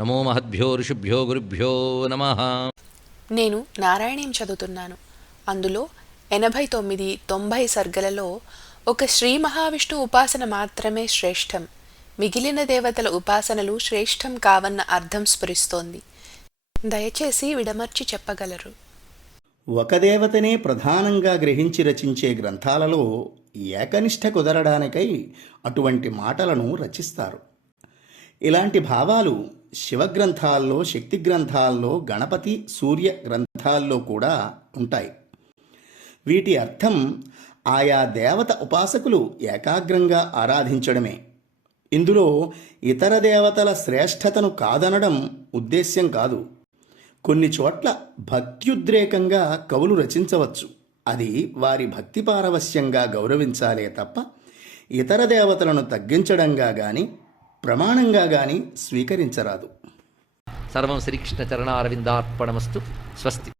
నమో మహద్భ్యో ఋషిభ్యో గురుభ్యో నమః. నేను నారాయణీయం చదువుతున్నాను. అందులో 89, 90 సర్గలలో ఒక శ్రీ మహావిష్ణు ఉపాసన మాత్రమే శ్రేష్టం, మిగిలిన దేవతల ఉపాసనలు శ్రేష్టం కావన్న అర్థం స్ఫురిస్తోంది. దయచేసి విడమర్చి చెప్పగలరు. ఒక దేవతనే ప్రధానంగా గ్రహించి రచించే గ్రంథాలలో ఏకనిష్ట కుదరడానికై అటువంటి మాటలను రచిస్తారు. ఇలాంటి భావాలు శివగ్రంథాల్లో, శక్తి గ్రంథాల్లో, గణపతి, సూర్య గ్రంథాల్లో కూడా ఉంటాయి. వీటి అర్థం ఆయా దేవత ఉపాసకులు ఏకాగ్రంగా ఆరాధించడమే. ఇందులో ఇతర దేవతల శ్రేష్టతను కాదనడం ఉద్దేశ్యం కాదు. కొన్ని చోట్ల భక్త్యుద్రేకంగా కవులు రచించవచ్చు. అది వారి భక్తి పారవశ్యంగా గౌరవించాలే తప్ప ఇతర దేవతలను తగ్గించడంగా గాని ప్రమాణంగా గాని స్వీకరించరాదు. సర్వం శ్రీకృష్ణ చరణారవిందార్పణమస్తు. స్వస్తి.